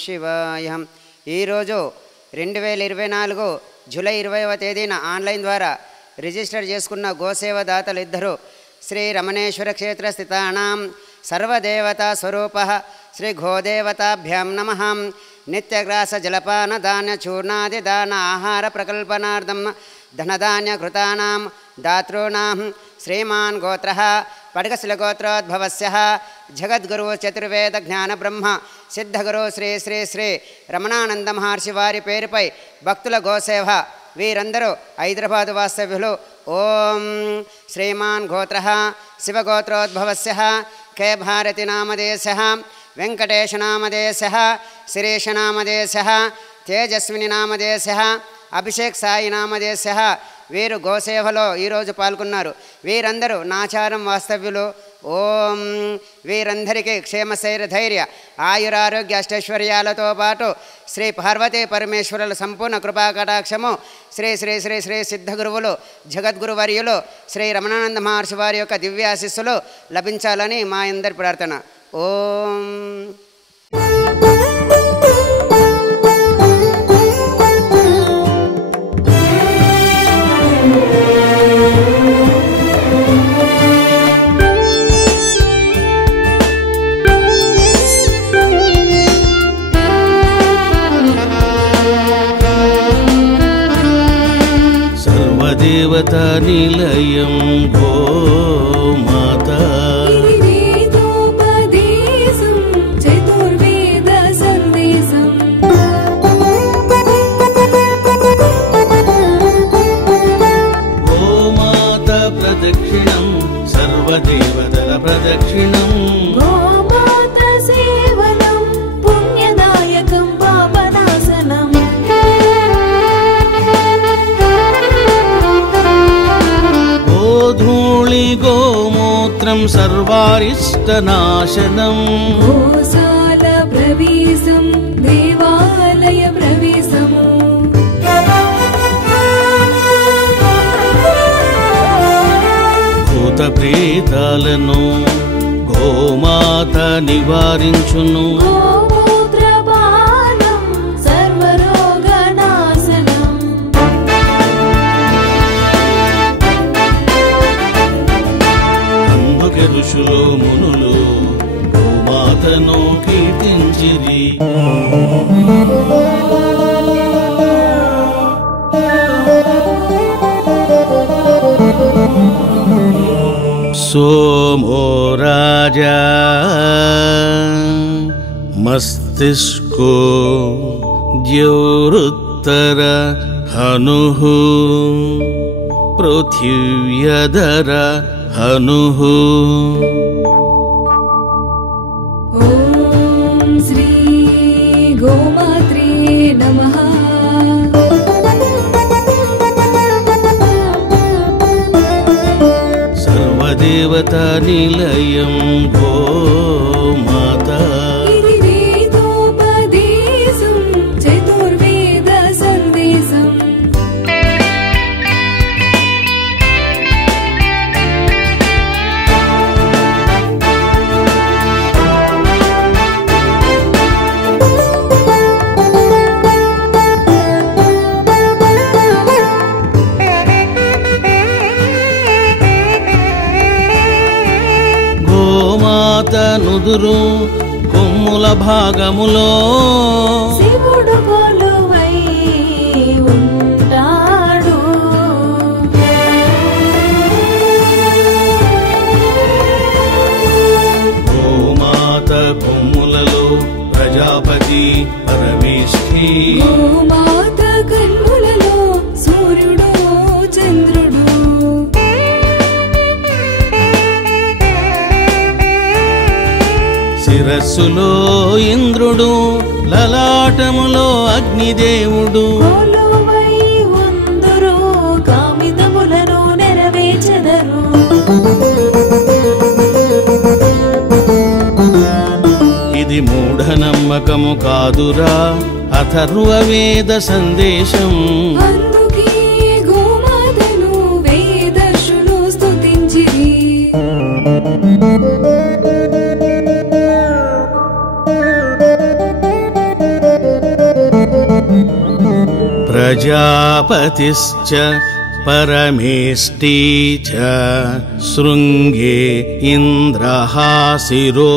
శివాయ. ఈరోజు 2024 జూలై 20వ తేదీన ఆన్లైన్ ద్వారా రిజిస్టర్ చేసుకున్న గోసేవ దాతలు ఇద్దరు శ్రీ రమణేశ్వర క్షేత్ర స్థితానాం సర్వదేవతా స్వరూప శ్రీ గోదేవతాభ్యాం నమః. నిత్యగ్రాస జలపాన ధాన్య చూర్ణాది దాన ఆహార ప్రకల్పనార్థం ధనధాన్య కృతానాం దాతॄణాం శ్రీమాన్ గోత్రః పడగశిలగోత్రోద్భవస్య జగద్గురు చతుర్వేద జ్ఞాన బ్రహ్మ సిద్ధగురు శ్రీ శ్రీ శ్రీ రమణానంద మహర్షి వారి పేరుపై భక్తుల గోసేవ. వీరందరూ హైదరాబాదు వాస్తవ్యులు. ఓం శ్రీమాన్ గోత్రః శివగోత్రోద్భవస్య కే భారతి నామదేశః వెంకటేశ నామదేశః శిరీష నామదేశః తేజస్విని నామదేశః అభిషేక్ సాయి నామదేశః. వీరు గోసేవలో ఈరోజు పాల్గొన్నారు. వీరందరూ నాచారం వాస్తవ్యులు. ఓం వీరందరికీ క్షేమశైర్య ధైర్య ఆయురారోగ్య అష్టైశ్వర్యాలతో పాటు శ్రీ పార్వతీ పరమేశ్వరుల సంపూర్ణ కృపాకటాక్షము శ్రీ శ్రీ శ్రీ శ్రీ సిద్ధగురువులు జగద్గురువర్యులు శ్రీ రమణానంద మహర్షి వారి యొక్క దివ్యాశిస్సులు లభించాలని మా అందరి ప్రార్థన. ఓం దేవతా నిలయం గోమాతా వేదోపదేశం చతుర్వేద సందేశం గోమాత ప్రదక్షిణం సర్వదేవతల ప్రదక్షిణం గోమాత సేవనం పుణ్యదాయకం పాపనాశనం గోధూళి గోమూత్రం సర్వారిష్టనాశనం గోశాల ప్రవేశం దేవాలయ ప్రవేశము భూత ప్రేతాలను గోమాత నివారించును గోమూత్రపానం సర్వరోగనాశనం అందుకే ఋషులు మునులు గోమాతను కీర్తించిరి. सोमो राजा मस्तिष्को द्यौरुत्तर हनुः पृथिव्यधर हनुः ఓం శ్రీ గోమాత్రే నమః. सर्वदेवता निलयं गोमाता ఇది వేదోపదేశం చతుర్వేద సందేశం గోమాత నుదురు కొమ్ముల భాగములో శివుడు కొలువై ఉంటాడు గోమాత కొమ్ములలో ప్రజాపతి పరమేష్ఠి గోమాత కన్నులలో సూర్యుడు చంద్రుడు శిరస్సులో ఇంద్రుడు లలాటములో అగ్నిదేవుడు కొలువై ఉందురు కామితములను నెరవేర్చెదరు ఇది మూఢనమ్మకము కాదురా అథర్వవేద సందేశం అందుకే గోమాతను వేదర్షులు స్తుతించిరి प्रजापतिश्च परमेष्ठी च शृङ्गे इन्द्रः शिरो